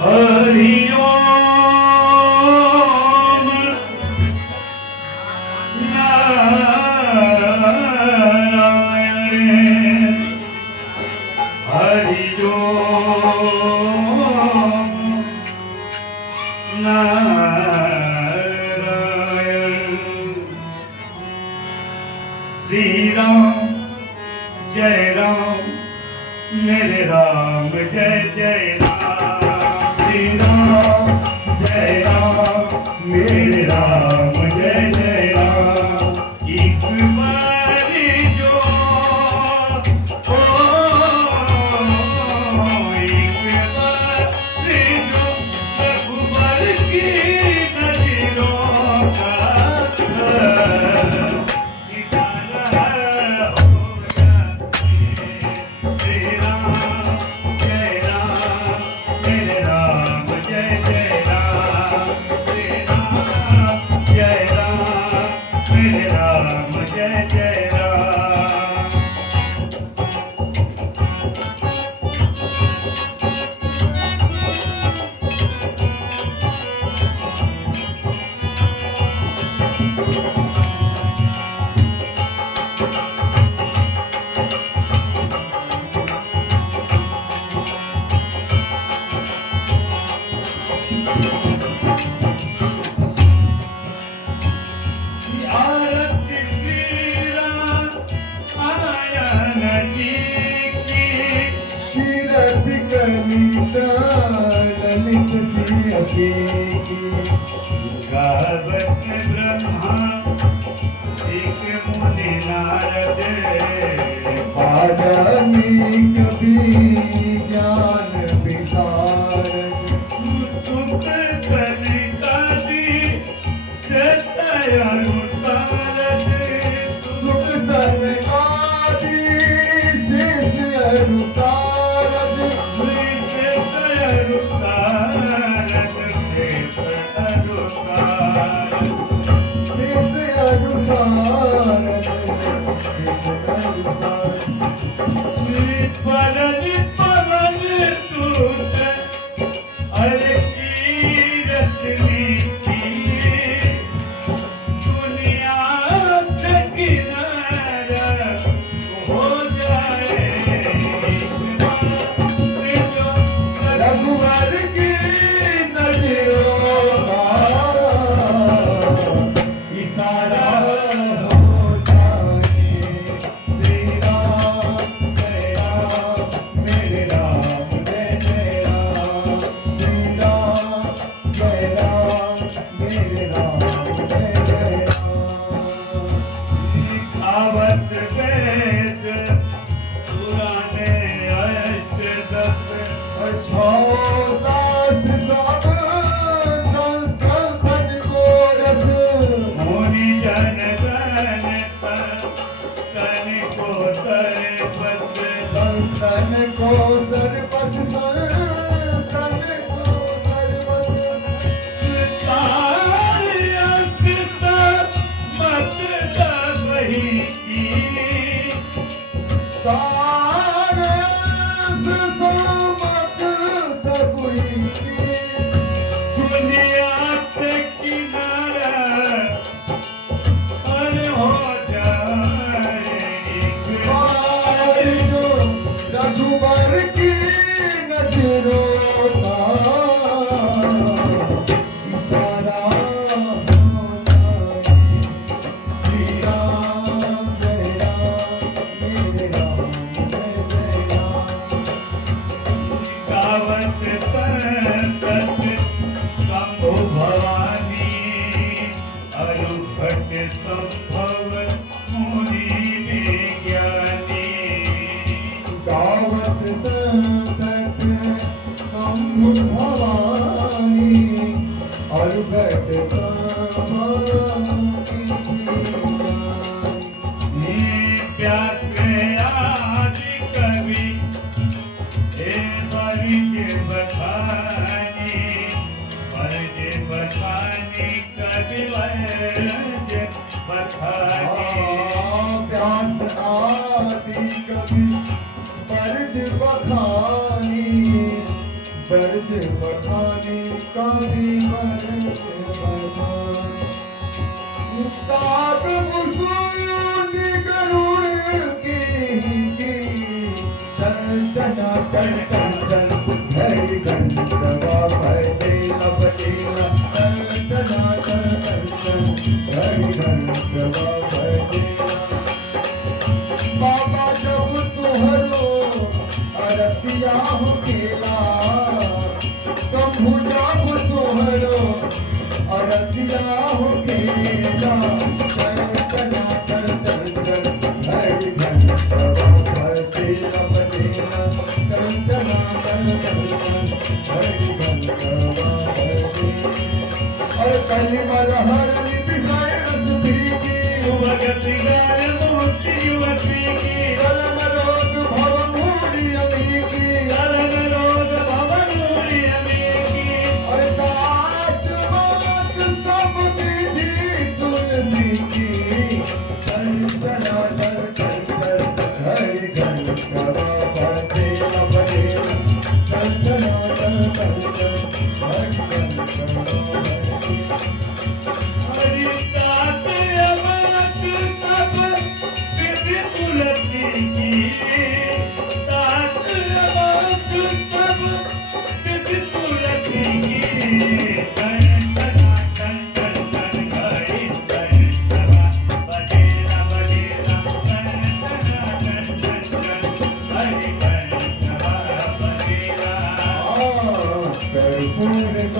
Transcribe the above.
हरि ओम नारायण हरि ओम नारायण श्री राम जय राम मेरे राम जय जय राम श्री राम जय राम मेरे राम जय जय राम एक बारी जो ओ एक बारी जो रघुबर की नजरों का निकाला हो श्री राम जय राम मेरे राम जय जय राम श्री राम जय राम मेरे राम जय जय राम आरती श्रीराम आया नदी की तीरथ कलिता ललित सिंह गावत ब्रह्मा एक मुनि नारद पारमी कवि ज्ञान विशारद सुख कलिकादि सतयरु तारद सुख सनकादि शेष अरुतारद सतयरु तारद शेष अरुतारद शेष अरुतारद पवन पवन सूत अरे कीरत नीति दुनिया से किनारा हो जाए रघुवर की नजरों का इशारा हो जाए श्री राम जय राम मेरे राम जय जय राम श्री राम जय राम मेरे राम जय जय राम आवत वेद पुराने अष्टदश साथ सब संतन को रस मुनि जन जन तन को सरपत संतन को सरपत संतन को सरपत मत वही की सारस सोमत सबुई की दुनिया से किनारा और हो जाए एक बार जो रघुवर की नजरों का इशारा हो जाए श्री राम जय राम मेरे राम जय जय राम गावत संतत शंभु भवानी अरुभट संभव मुनि विज्ञानी गावत संतत शंभु भवानी अरुभट नित्याग्रयादि कवि कभी बरज बखानी कभी बरज बखानी तात बुसूनी करुण की टना टन टन टन हरि गंधवा भजे अपना टना टन टन टन हरि गंधवा भजे बाबा जब तुहरो अरसिया हो केला शंभु जब तुहरो अरसिया हो केला टना टन टन टन हरि गंधवा भजे अपना टना टन टन टन हरि गंधवा भजे और कलिमल हर बिसाए रस भीगी भगत गाय मोती युवती की कलमरोध भव मूढ़ी अमीकी कलन रोग भवन मूरी अमीकी और दात मात सब विधि तुलसी की कंचना डर कंचन हरि गंधवा भजे अपने कंचना डर कंचन हरि गंधवा भजे हरि तात अमृत तब विधि तुलसी की तात अमृत तब विधि तुलसी की टन टन टन टन टन हरि गंधवा बजेरा बजेरा टन टन टन टन टन हरि गंधवा बजेरा कर्पूर